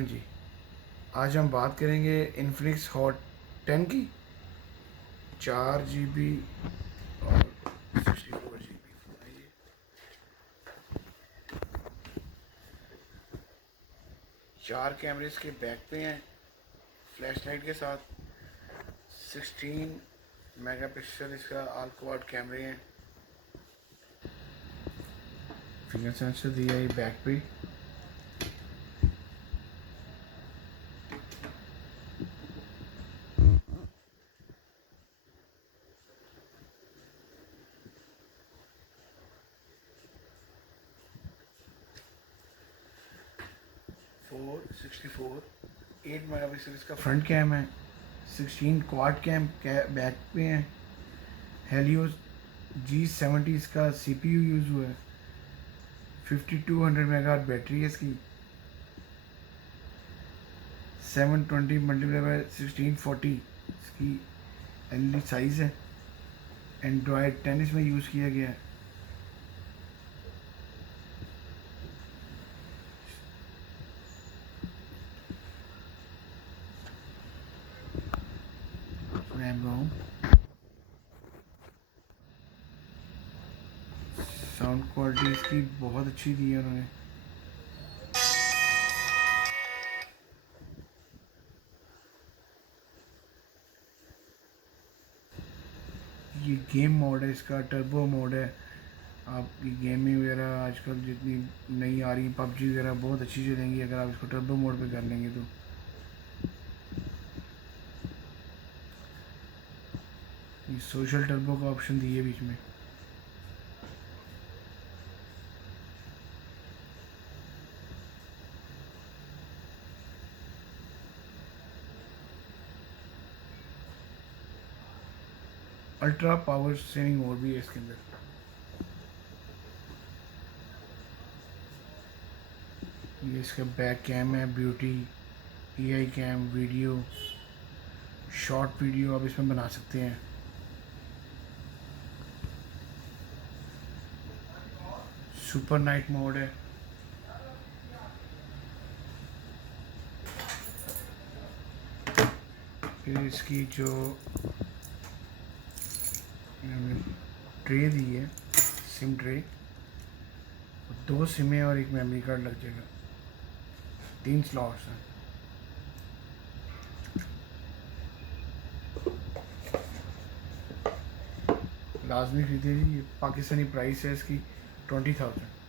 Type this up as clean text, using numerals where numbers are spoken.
वालेकुम जी। आज हम बात करेंगे इन्फिनिक्स हॉट 10 की। 4 GB और 64 GB। चार कैमरे इसके बैक पे हैं फ्लैश लाइट के साथ। 16 मेगापिक्सल इसका ऑल क्वाड कैमरे हैं। फिंगर सेंसर दिया है बैक पे। फोर 8 मेगापिक्सल इसका फ्रंट कैम है। 16 क्वाड कैम बैक पे हैं। हेलियोस G70 इसका CPU यूज़ हुआ है। 5200 मेगा बैटरी है इसकी। 720 मल्टीप्लाई बाय 1640 इसकी एलईडी साइज़ है। एंड्रॉयड 10 इसमें यूज़ किया गया है। रैम रोम साउंड क्वालिटी इसकी बहुत अच्छी दी है उन्होंने। ये गेम मोड है इसका, टर्बो मोड है। आपकी गेमिंग वगैरह आजकल जितनी नई आ रही है पबजी वगैरह बहुत अच्छी चलेंगी अगर आप इसको टर्बो मोड पे कर लेंगे तो। ये सोशल टर्बो का ऑप्शन दिए बीच में। अल्ट्रा पावर सेविंग मोड भी है इसके अंदर। ये इसका बैक कैम है, beauty AI cam, video short video आप इसमें बना सकते हैं। सुपर नाइट मोड है। फिर इसकी जो ट्रे दी है, सिम ट्रे, 2 सिमें और एक मेमोरी कार्ड लग जाएगा। 3 स्लॉट्स हैं। लाजमी खरीदेगी। ये पाकिस्तानी प्राइस है इसकी 20,000।